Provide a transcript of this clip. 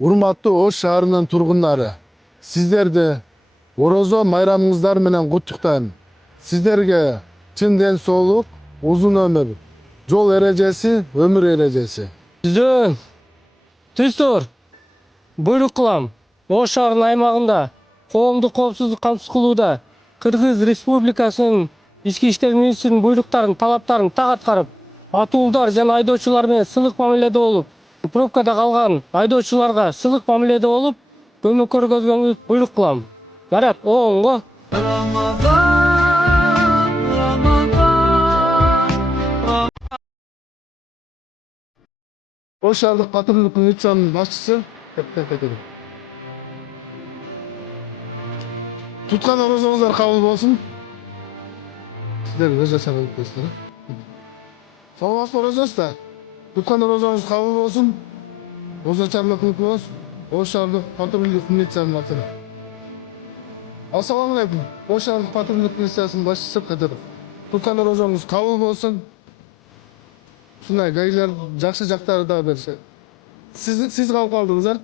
Урматтуу Ош шаарынын тургундары, сиздерди Орозо майрамыңыздар менен куттуктайм. Сиздерге чын ден соолук, узун өмүр, жол эрежеси, өмүр эрежеси. Түзөн, түз тур. Буйрук кылам. Ош шаарынын аймагында коомдук коопсуздук камсыз кылууда Кыргыз Республикасынын ички иштер министринин буйруктарын, талаптарын так аткарып, атуулдар жана айдоочулар менен сылык мамиледе болуп, пробкада калган айдоочуларга сылык мамиледе болуп, көмөк көргөзгөнгө буйрук кылам. Жарат, оңго. Ош шаардык патрулдук милициянын башчысы туткан орозоңуздар кабыл болсун. Сиздер өз жашап өтпөсүздөр. Саламатсызбы орозостар? Туткан орозоңуз кабыл болсун. Озачарлык өкмөбүз, Ош шаардык патрулдук милициянын атынан. Ассаламу алейкум. Ош шаардык патрулдук милициясынын башчысы Кадыров. Туткан орозоңуз кабыл болсун. Ушундай гаилер жакшы жактары да берсе. Сиз кабыл калдыңыздар.